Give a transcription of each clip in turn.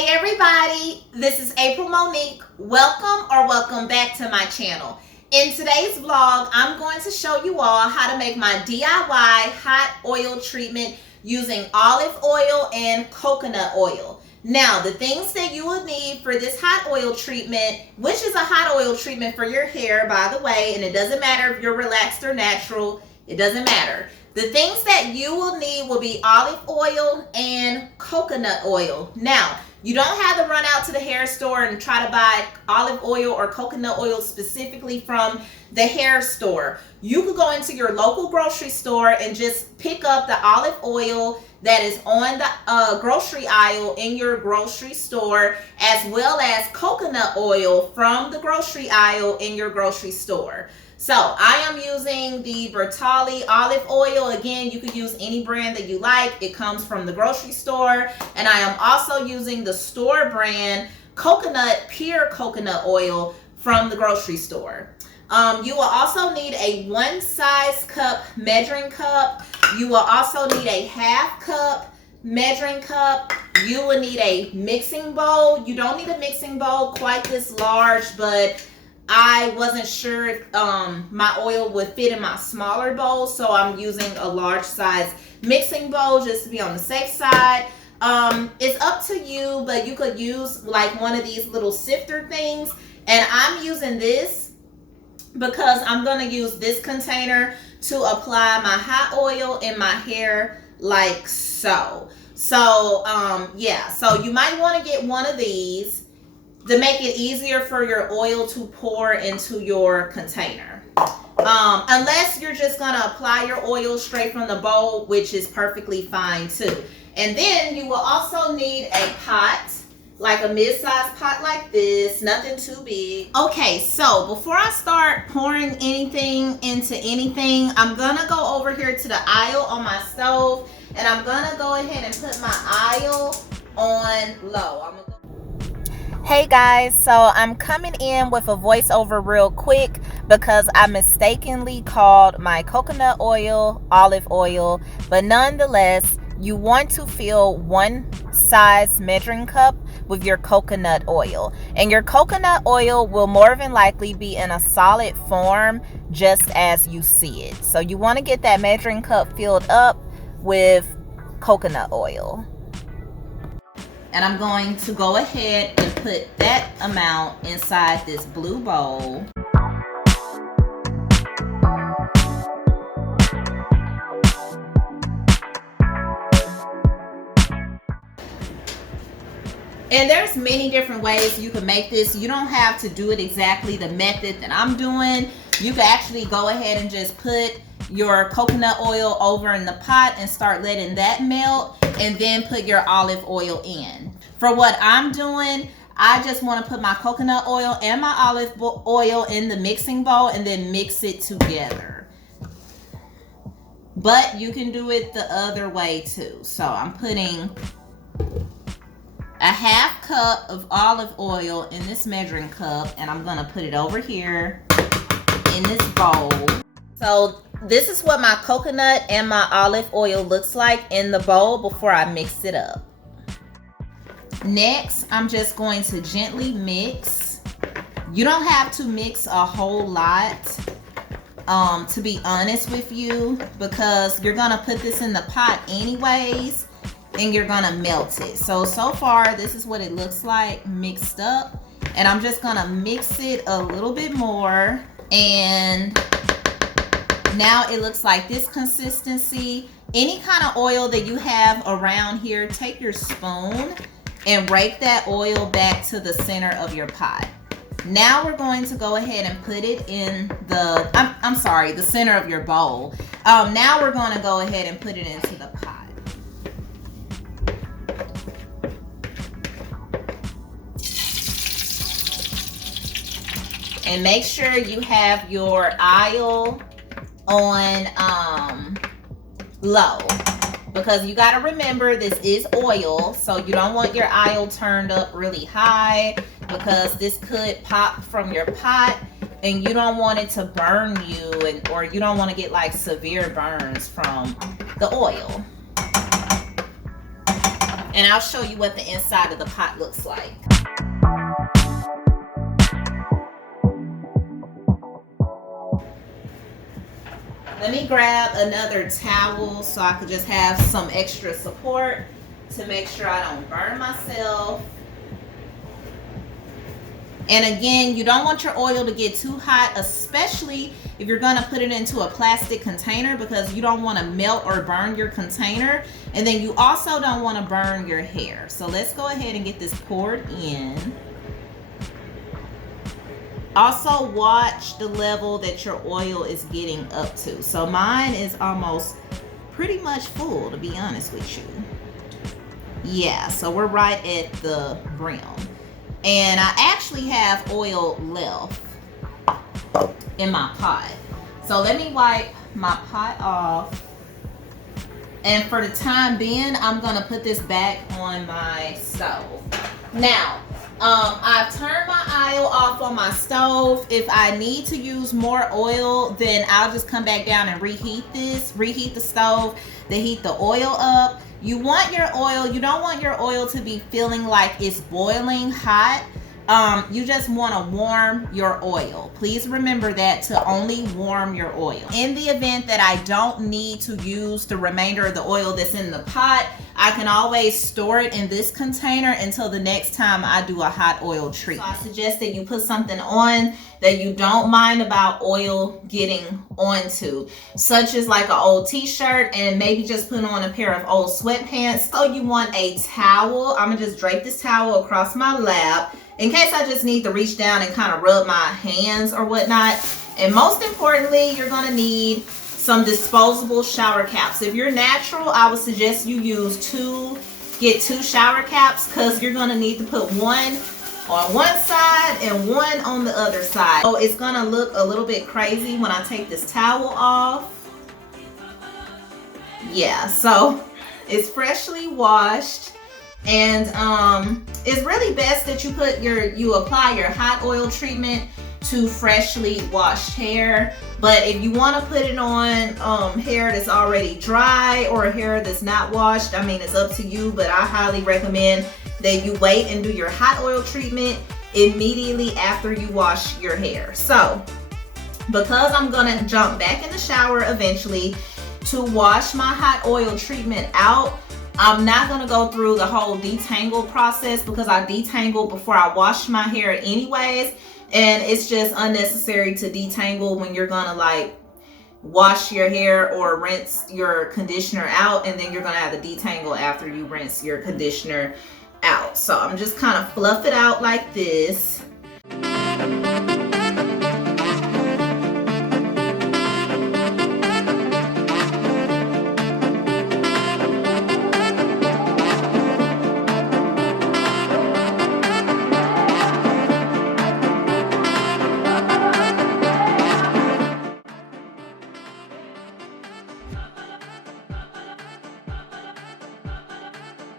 Hey everybody, this is April Monique. Welcome back to my channel. In today's vlog, I'm going to show you all how to make my DIY hot oil treatment using olive oil and coconut oil. Now, the things that you will need for this hot oil treatment, which is a hot oil treatment for your hair, by the way, and it doesn't matter if you're relaxed or natural, it doesn't matter. The things that you will need will be olive oil and coconut oil. Now, you don't have to run out to the hair store and try to buy olive oil or coconut oil specifically from the hair store. You could go into your local grocery store and just pick up the olive oil that is on the grocery aisle in your grocery store, as well as coconut oil from the grocery aisle in your grocery store. So I am using the Bertolli olive oil. Again, you could use any brand that you like. It comes from the grocery store. And I am also using the store brand pure coconut oil from the grocery store. You will also need a 1 size cup measuring cup. You will also need a 1/2 cup measuring cup. You will need a mixing bowl. You don't need a mixing bowl quite this large, but I wasn't sure if my oil would fit in my smaller bowl, so I'm using a large size mixing bowl just to be on the safe side. It's up to you, but you could use like one of these little sifter things, and I'm using this because I'm going to use this container to apply my hot oil in my hair like so. So yeah, so you might want to get one of these to make it easier for your oil to pour into your container. Unless you're just gonna apply your oil straight from the bowl, which is perfectly fine too. And then you will also need a pot, like a mid-sized pot like this, nothing too big. Okay, so before I start pouring anything into anything, I'm gonna go over here to the aisle on my stove, and I'm gonna go ahead and put my aisle on low. Hey guys, so I'm coming in with a voiceover real quick because I mistakenly called my coconut oil olive oil, but nonetheless, you want to fill 1 size measuring cup with your coconut oil, and your coconut oil will more than likely be in a solid form just as you see it. So you want to get that measuring cup filled up with coconut oil. And I'm going to go ahead and put that amount inside this blue bowl. And there's many different ways you can make this. You don't have to do it exactly the method that I'm doing. You can actually go ahead and just put your coconut oil over in the pot and start letting that melt, and then put your olive oil in. For what I'm doing, I just want to put my coconut oil and my olive oil in the mixing bowl and then mix it together. But you can do it the other way too. So I'm putting a 1/2 cup of olive oil in this measuring cup, and I'm gonna put it over here in this bowl. So this is what my coconut and my olive oil looks like in the bowl before I mix it up. Next, I'm just going to gently mix. You don't have to mix a whole lot, to be honest with you, because you're gonna put this in the pot anyways, and you're gonna melt it. So far, this is what it looks like mixed up, and I'm just gonna mix it a little bit more, and now it looks like this consistency. Any kind of oil that you have around here, take your spoon and rake that oil back to the center of your pot. Now we're going to go ahead and put it in the center of your bowl. Now we're going to go ahead and put it into the pot. And make sure you have your aisle on low, because you got to remember this is oil, so you don't want your aisle turned up really high, because this could pop from your pot and you don't want it to burn you, or you don't want to get like severe burns from the oil. And I'll show you what the inside of the pot looks like. Let me grab another towel so I could just have some extra support to make sure I don't burn myself. And again, you don't want your oil to get too hot, especially if you're gonna put it into a plastic container, because you don't wanna melt or burn your container. And then you also don't wanna burn your hair. So let's go ahead and get this poured in. Also watch the level that your oil is getting up to. So mine is almost pretty much full, to be honest with you. Yeah, so we're right at the brim. And I actually have oil left in my pot. So let me wipe my pot off. And for the time being, I'm gonna put this back on my stove. Now, I've turned my aisle off on my stove. If I need to use more oil, then I'll just come back down and reheat the stove, then heat the oil up. You want your oil, you don't want your oil to be feeling like it's boiling hot. You just want to warm your oil. Please remember that, to only warm your oil. In the event that I don't need to use the remainder of the oil that's in the pot, I can always store it in this container until the next time I do a hot oil treatment. So I suggest that you put something on that you don't mind about oil getting onto, such as like an old t-shirt, and maybe just put on a pair of old sweatpants. So you want a towel. I'm gonna just drape this towel across my lap in case I just need to reach down and kind of rub my hands or whatnot. And most importantly, you're gonna need some disposable shower caps. If you're natural, I would suggest you get two shower caps, because you're gonna need to put one on one side and one on the other side. So it's gonna look a little bit crazy when I take this towel off. Yeah, so it's freshly washed. And it's really best that you apply your hot oil treatment to freshly washed hair. But if you want to put it on hair that's already dry or hair that's not washed, I mean, it's up to you, but I highly recommend that you wait and do your hot oil treatment immediately after you wash your hair. So because I'm gonna jump back in the shower eventually to wash my hot oil treatment out, I'm not gonna go through the whole detangle process, because I detangled before I wash my hair anyways, and it's just unnecessary to detangle when you're gonna like wash your hair or rinse your conditioner out, and then you're gonna have to detangle after you rinse your conditioner out. So I'm just kind of fluff it out like this.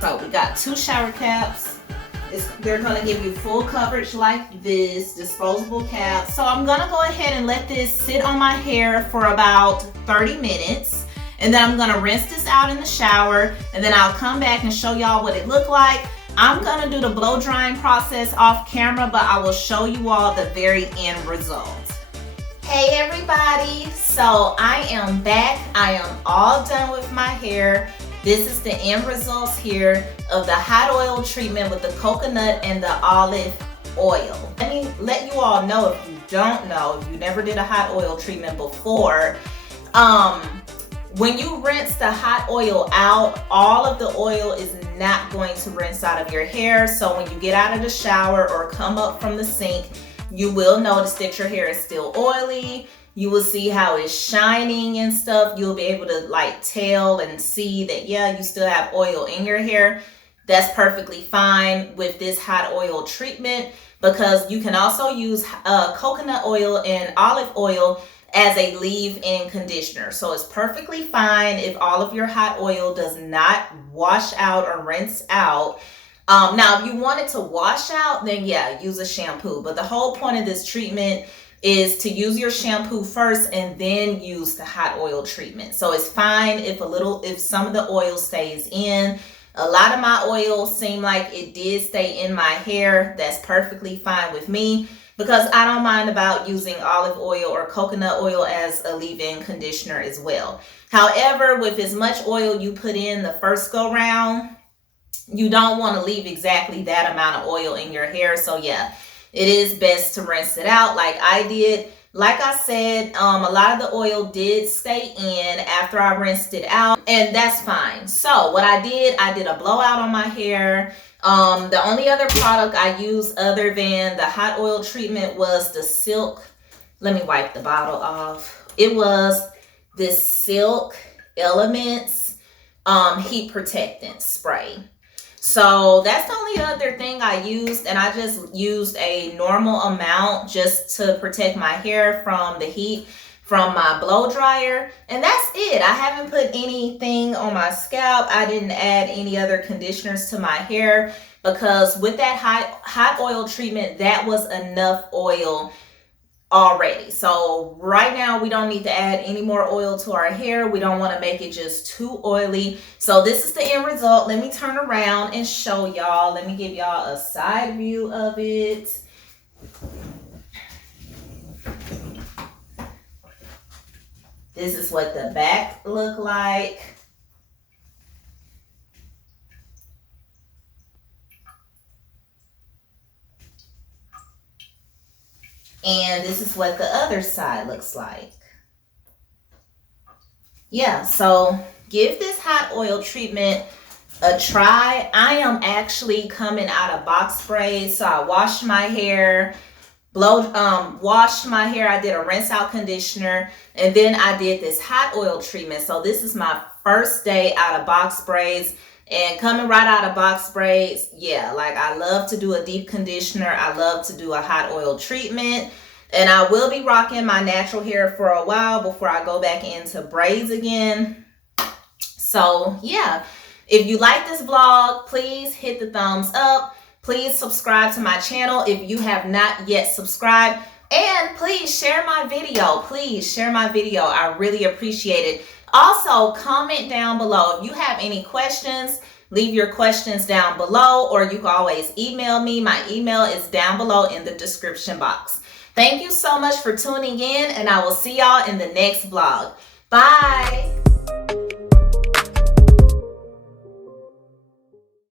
So we got two shower caps. They're gonna give you full coverage like this, disposable caps. So I'm gonna go ahead and let this sit on my hair for about 30 minutes. And then I'm gonna rinse this out in the shower, and then I'll come back and show y'all what it looked like. I'm gonna do the blow drying process off camera, but I will show you all the very end result. Hey everybody, so I am back. I am all done with my hair. This is the end results here of the hot oil treatment with the coconut and the olive oil. Let me let you all know, if you don't know, if you never did a hot oil treatment before, when you rinse the hot oil out, all of the oil is not going to rinse out of your hair. So when you get out of the shower or come up from the sink, you will notice that your hair is still oily. You will see how it's shining and stuff. You'll be able to like tell and see that, yeah, you still have oil in your hair. That's perfectly fine with this hot oil treatment, because you can also use coconut oil and olive oil as a leave-in conditioner. So it's perfectly fine if all of your hot oil does not wash out or rinse out. Now, if you want it to wash out, then yeah, use a shampoo. But the whole point of this treatment is to use your shampoo first and then use the hot oil treatment. So it's fine if some of the oil stays in. A lot of my oil seemed like it did stay in my hair. That's perfectly fine with me because I don't mind about using olive oil or coconut oil as a leave-in conditioner as well. However, with as much oil you put in the first go round, you don't want to leave exactly that amount of oil in your hair. So yeah, it is best to rinse it out like I did. Like I said, a lot of the oil did stay in after I rinsed it out, and that's fine. So what I did a blowout on my hair. The only other product I used other than the hot oil treatment was the Silk. Let me wipe the bottle off. It was this Silk Elements heat protectant spray. So that's the only other thing I used, and I just used a normal amount just to protect my hair from the heat from my blow dryer, and that's it. I haven't put anything on my scalp. I didn't add any other conditioners to my hair because with that hot oil treatment, that was enough oil already. So right now we don't need to add any more oil to our hair. We don't want to make it just too oily. So this is the end result. Let me turn around and show y'all. Let me give y'all a side view of it. This is what the back look like. And this is what the other side looks like. Yeah, so give this hot oil treatment a try. I am actually coming out of box sprays. So I washed my hair, washed my hair. I did a rinse out conditioner, and then I did this hot oil treatment. So this is my first day out of box sprays. And coming right out of box sprays, yeah, like I love to do a deep conditioner. I love to do a hot oil treatment. And I will be rocking my natural hair for a while before I go back into braids again. So yeah, if you like this vlog, please hit the thumbs up. Please subscribe to my channel if you have not yet subscribed. And please share my video. Please share my video. I really appreciate it. Also, comment down below. If you have any questions, leave your questions down below, or you can always email me. My email is down below in the description box. Thank you so much for tuning in, and I will see y'all in the next vlog. Bye.